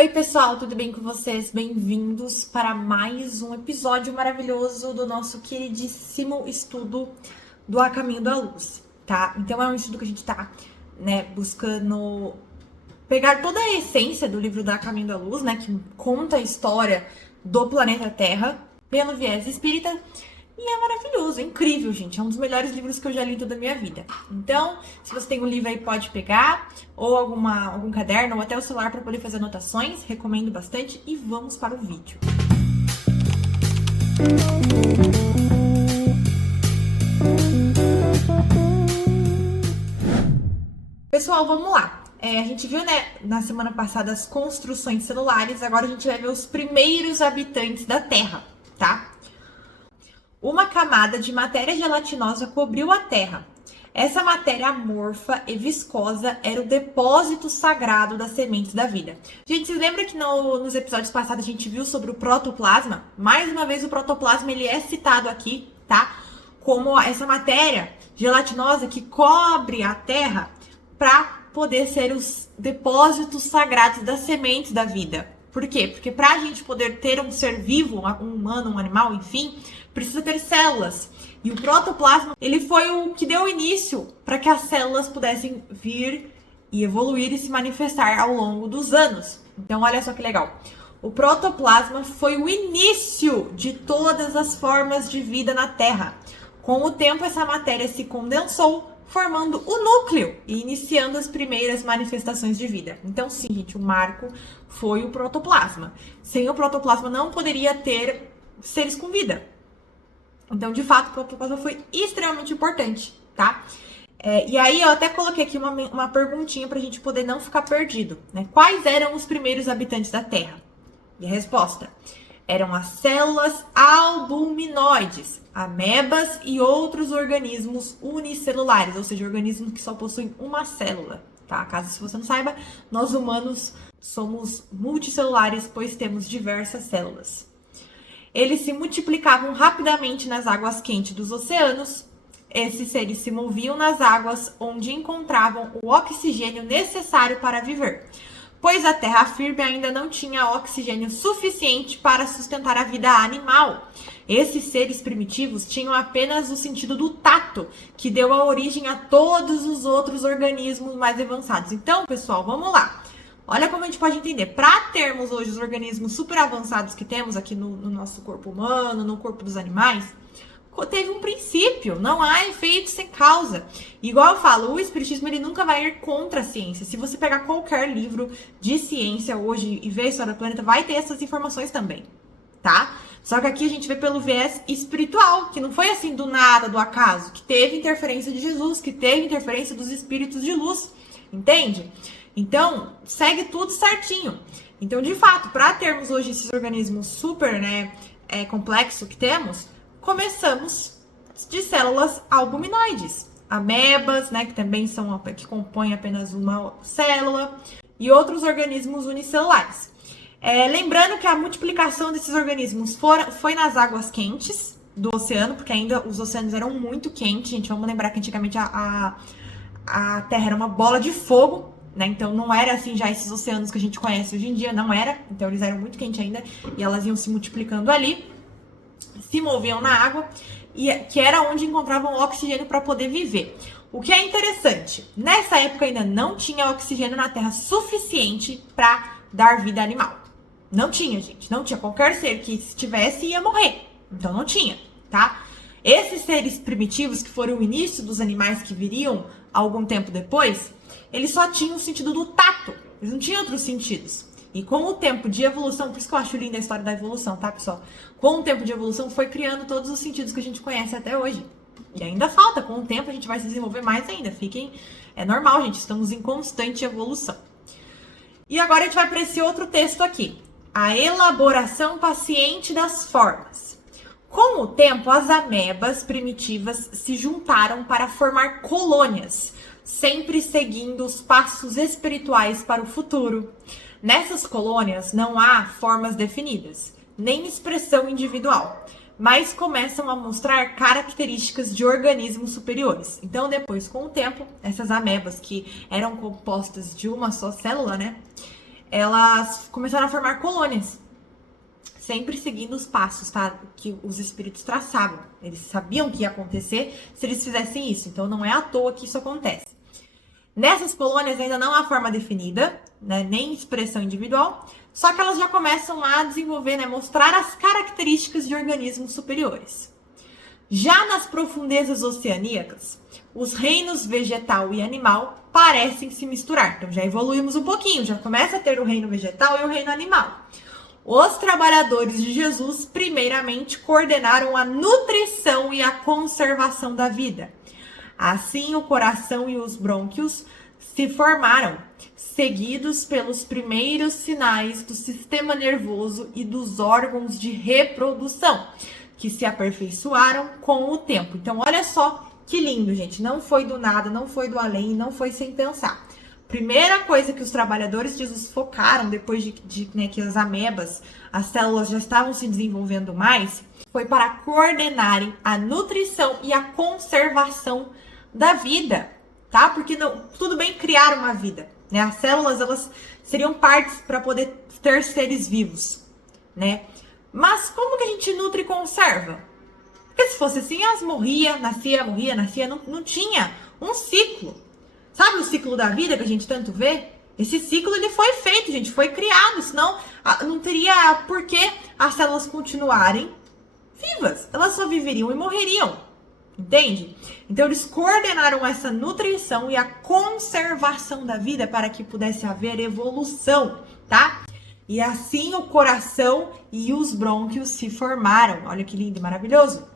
Oi pessoal, tudo bem com vocês? Bem-vindos para mais um episódio maravilhoso do nosso queridíssimo estudo do A Caminho da Luz, tá? Então é um estudo que a gente tá, buscando pegar toda a essência do livro do A Caminho da Luz, que conta a história do planeta Terra pelo viés espírita. E é maravilhoso, é incrível, gente. É um dos melhores livros que eu já li em toda a minha vida. Então, se você tem um livro aí, pode pegar, ou algum caderno, ou até o celular para poder fazer anotações. Recomendo bastante. E vamos para o vídeo. Pessoal, vamos lá. A gente viu, na semana passada as construções celulares. Agora a gente vai ver os primeiros habitantes da Terra, tá? Uma camada de matéria gelatinosa cobriu a Terra. Essa matéria amorfa e viscosa era o depósito sagrado das sementes da vida. Gente, vocês lembram que nos episódios passados a gente viu sobre o protoplasma? Mais uma vez o protoplasma ele é citado aqui, tá? Como essa matéria gelatinosa que cobre a Terra para poder ser os depósitos sagrados das sementes da vida. Por quê? Porque para a gente poder ter um ser vivo, um humano, um animal, enfim, precisa ter células. E o protoplasma, ele foi o que deu início para que as células pudessem vir e evoluir e se manifestar ao longo dos anos. Então, olha só que legal. O protoplasma foi o início de todas as formas de vida na Terra. Com o tempo, essa matéria se condensou, formando o núcleo e iniciando as primeiras manifestações de vida. Então, sim, gente, o marco foi o protoplasma. Sem o protoplasma não poderia ter seres com vida. Então, de fato, o protoplasma foi extremamente importante, tá? E aí, eu até coloquei aqui uma perguntinha pra gente poder não ficar perdido, né? Quais eram os primeiros habitantes da Terra? E a resposta: eram as células albuminoides, amebas e outros organismos unicelulares, ou seja, organismos que só possuem uma célula, tá? Caso se você não saiba, nós humanos somos multicelulares, pois temos diversas células. Eles se multiplicavam rapidamente nas águas quentes dos oceanos. Esses seres se moviam nas águas onde encontravam o oxigênio necessário para viver, pois a terra firme ainda não tinha oxigênio suficiente para sustentar a vida animal. Esses seres primitivos tinham apenas o sentido do tato, que deu a origem a todos os outros organismos mais avançados. Então, pessoal, vamos lá. Olha como a gente pode entender. Para termos hoje os organismos super avançados que temos aqui no nosso corpo humano, no corpo dos animais, teve um princípio, não há efeito sem causa. Igual eu falo, o espiritismo ele nunca vai ir contra a ciência. Se você pegar qualquer livro de ciência hoje e ver a história do planeta, vai ter essas informações também, tá? Só que aqui a gente vê pelo viés espiritual, que não foi assim do nada, do acaso, que teve interferência de Jesus, que teve interferência dos espíritos de luz, entende? Então, segue tudo certinho. Então, de fato, para termos hoje esses organismos super, complexos que temos, começamos de células albuminoides, amebas, que também que compõem apenas uma célula, e outros organismos unicelulares. Lembrando que a multiplicação desses organismos foi nas águas quentes do oceano, porque ainda os oceanos eram muito quentes, gente. Vamos lembrar que antigamente a Terra era uma bola de fogo, então não era assim já esses oceanos que a gente conhece hoje em dia, não era. Então eles eram muito quentes ainda e elas iam se multiplicando ali, se moviam na água, e que era onde encontravam oxigênio para poder viver. O que é interessante, nessa época ainda não tinha oxigênio na Terra suficiente para dar vida animal. Não tinha, gente. Não tinha. Qualquer ser que tivesse ia morrer. Então não tinha, tá? Esses seres primitivos, que foram o início dos animais que viriam algum tempo depois, eles só tinham o sentido do tato. Eles não tinham outros sentidos. E com o tempo de evolução, por isso que eu acho linda a história da evolução, tá, pessoal? Com o tempo de evolução, foi criando todos os sentidos que a gente conhece até hoje. E ainda falta. Com o tempo, a gente vai se desenvolver mais ainda. É normal, gente. Estamos em constante evolução. E agora a gente vai para esse outro texto aqui. A elaboração paciente das formas. Com o tempo, as amebas primitivas se juntaram para formar colônias, sempre seguindo os passos espirituais para o futuro. Nessas colônias não há formas definidas, nem expressão individual, mas começam a mostrar características de organismos superiores. Então, depois, com o tempo, essas amebas que eram compostas de uma só célula, elas começaram a formar colônias, sempre seguindo os passos, tá? Que os espíritos traçavam. Eles sabiam que ia acontecer se eles fizessem isso. Então não é à toa que isso acontece. Nessas colônias ainda não há forma definida, né? Nem expressão individual, só que elas já começam a desenvolver, né? Mostrar as características de organismos superiores. Já nas profundezas oceaníacas, os reinos vegetal e animal parecem se misturar. Então já evoluímos um pouquinho, já começa a ter o reino vegetal e o reino animal. Os trabalhadores de Jesus, primeiramente, coordenaram a nutrição e a conservação da vida. Assim, o coração e os brônquios se formaram, seguidos pelos primeiros sinais do sistema nervoso e dos órgãos de reprodução, que se aperfeiçoaram com o tempo. Então, olha só que lindo, gente. Não foi do nada, não foi do além, não foi sem pensar. Primeira coisa que os trabalhadores de Jesus focaram, depois né, que as amebas, as células já estavam se desenvolvendo mais, foi para coordenarem a nutrição e a conservação da vida, tá? Porque não, tudo bem criar uma vida, né? As células, elas seriam partes para poder ter seres vivos, né? Mas como que a gente nutre e conserva? Porque se fosse assim, elas morriam, nascia, não tinha um ciclo. Sabe o ciclo da vida que a gente tanto vê? Esse ciclo ele foi feito, gente, foi criado, senão não teria por que as células continuarem vivas. Elas só viveriam e morreriam, entende? Então eles coordenaram essa nutrição e a conservação da vida para que pudesse haver evolução, tá? E assim o coração e os brônquios se formaram. Olha que lindo e maravilhoso.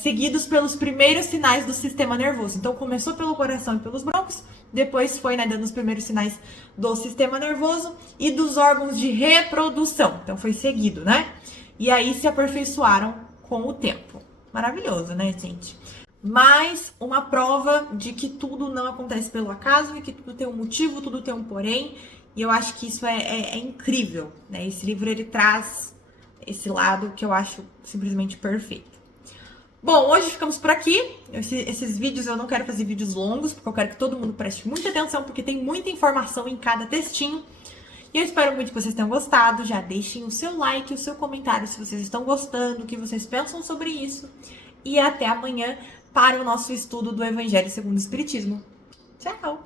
Seguidos pelos primeiros sinais do sistema nervoso. Então, começou pelo coração e pelos brônquios, depois foi, né, dando os primeiros sinais do sistema nervoso e dos órgãos de reprodução. Então, foi seguido, né? E aí se aperfeiçoaram com o tempo. Maravilhoso, né, gente? Mais uma prova de que tudo não acontece pelo acaso e que tudo tem um motivo, tudo tem um porém. E eu acho que isso é incrível, né? Esse livro, ele traz esse lado que eu acho simplesmente perfeito. Bom, hoje ficamos por aqui. Esses vídeos, eu não quero fazer vídeos longos, porque eu quero que todo mundo preste muita atenção, porque tem muita informação em cada textinho. E eu espero muito que vocês tenham gostado. Já deixem o seu like, o seu comentário se vocês estão gostando, o que vocês pensam sobre isso. E até amanhã para o nosso estudo do Evangelho segundo o Espiritismo. Tchau!